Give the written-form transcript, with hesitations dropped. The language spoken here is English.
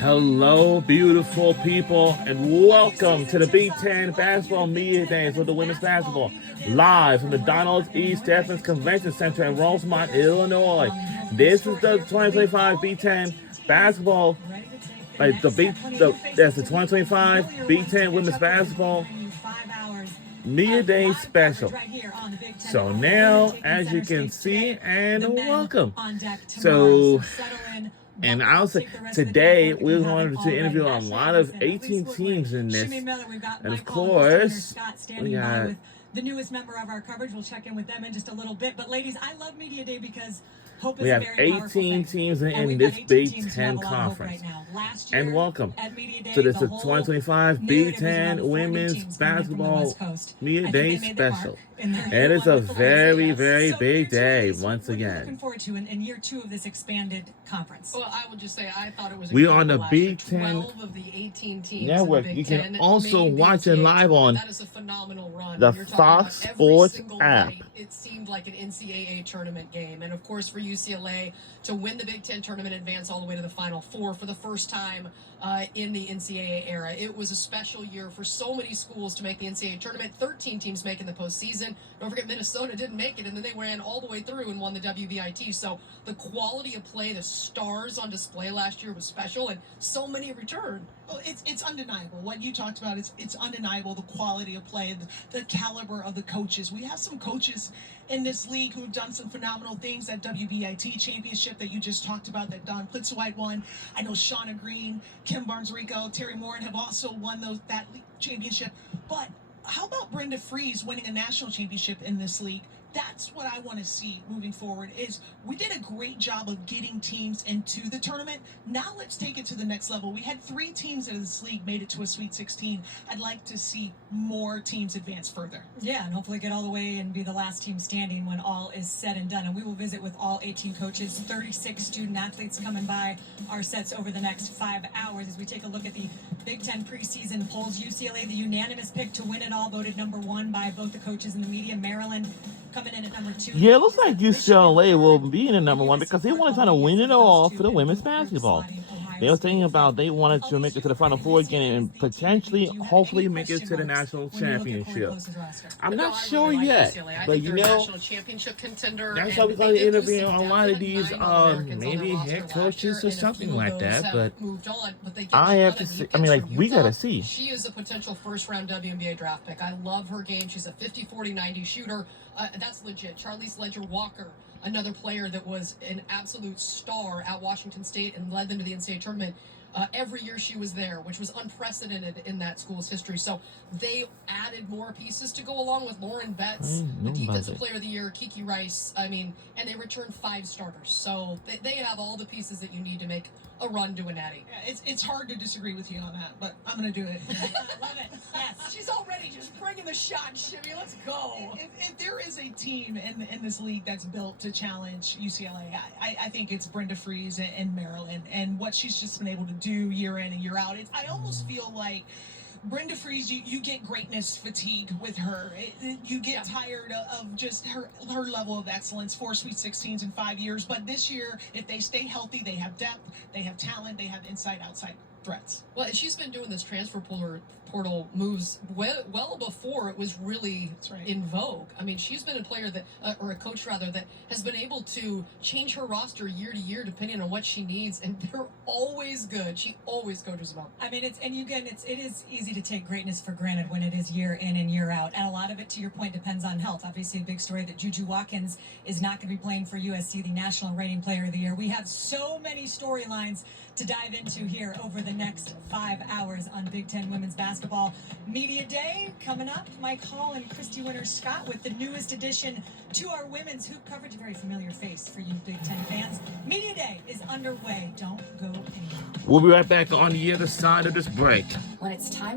Hello, beautiful people, and welcome to the Big Ten Basketball Media Days with the women's basketball, live from the Donald E. Stephens Convention Center in Rosemont, Illinois. This is the 2025 Big Ten Basketball, that's the 2025 Big Ten Women's Basketball Media Day Special. So now, as you can see, and welcome. And I'll say today we're going to interview a lot of 18 teams in this. And of course, we got the newest member of our coverage. We'll check in with them in just a little bit. But ladies, I love Media Day because hope is we have a very 18 teams in this Big Ten conference. And welcome to this 2025 Big Ten Women's Basketball Media Day Special. It is a very, very big day once again. Looking forward to in year 2 of this expanded conference. Well, I would just say I thought it was. We are on the Big Ten 12 of the 18 teams Network. In the You Big can Ten also made watch Big it Ten. live on That is a phenomenal run. the You're talking Fox about Sports every single app. night, it seemed like an NCAA tournament game, and of course for UCLA to win the Big Ten tournament, advance all the way to the Final Four for the first time in the NCAA era. It was a special year for so many schools to make the NCAA tournament. 13 teams making the postseason. Don't forget Minnesota didn't make it, and then they ran all the way through and won the WBIT. So the quality of play, the stars on display last year was special, and so many returned. Well, it's undeniable. What you talked about, it's undeniable, the quality of play, the caliber of the coaches. We have some coaches in this league who've done some phenomenal things. That WBIT championship that you just talked about, that Don Plitzweit won. I know Shauna Green, Kim Barnes-Rico, Terry Morin have also won that championship. But how about Brenda Frese winning a national championship in this league? That's what I want to see moving forward. Is we did a great job of getting teams into the tournament. Now let's take it to the next level. We had 3 teams in this league made it to a Sweet 16. I'd like to see more teams advance further. Yeah, and hopefully get all the way and be the last team standing when all is said and done. And we will visit with all 18 coaches, 36 student athletes coming by our sets over the next 5 hours as we take a look at the Big Ten preseason polls. UCLA, the unanimous pick to win it all, voted number 1 by both the coaches and the media. Maryland coming in at number 2. Yeah, it looks like UCLA will be in the number 1 because they want to try to win it all for the women's basketball. They were thinking about they wanted to make it to the Final Four again and potentially, hopefully, make it to the national championship. I'm not sure yet, but you know, national championship contender. that's why we're going to interview a lot of these maybe head coaches or something like that. But I have to see. I mean, like, we got to see. She is a potential first-round WNBA draft pick. I love her game. She's a 50-40-90 shooter. That's legit. Charlize Ledger-Walker, another player that was an absolute star at Washington State and led them to the NCAA tournament. Every year she was there, which was unprecedented in that school's history. So they added more pieces to go along with Lauren Betts, the Defensive Player of the Year, Kiki Rice. I mean, and they returned 5 starters. So they have all the pieces that you need to make a run to a natty. Yeah, it's hard to disagree with you on that, but I'm going to do it. Love it. Yes. She's already just bringing the shot, Shimmy. Let's go. If there is a team in this league that's built to challenge UCLA, I think it's Brenda Frese and Maryland, and what she's just been able to do year in and year out. I almost feel like Brenda Frese, you get greatness fatigue with her. You get tired of just her level of excellence. 4 Sweet 16s in 5 years. But this year, if they stay healthy, they have depth, they have talent, they have inside-outside threats. Well, and she's been doing this transfer portal moves well before it was really in vogue. I mean, she's been a player that, or a coach rather, that has been able to change her roster year to year depending on what she needs, and they're always good. She always coaches them up. I mean, it is easy to take greatness for granted when it is year in and year out, and a lot of it, to your point, depends on health. Obviously, a big story that Juju Watkins is not going to be playing for USC, the National Rating Player of the Year. We have so many storylines to dive into here over the the next 5 hours on Big Ten Women's Basketball. Media Day coming up. Mike Hall and Christy Winter-Scott with the newest addition to our women's hoop coverage. A very familiar face for you Big Ten fans. Media Day is underway. Don't go anywhere. We'll be right back on the other side of this break. When it's time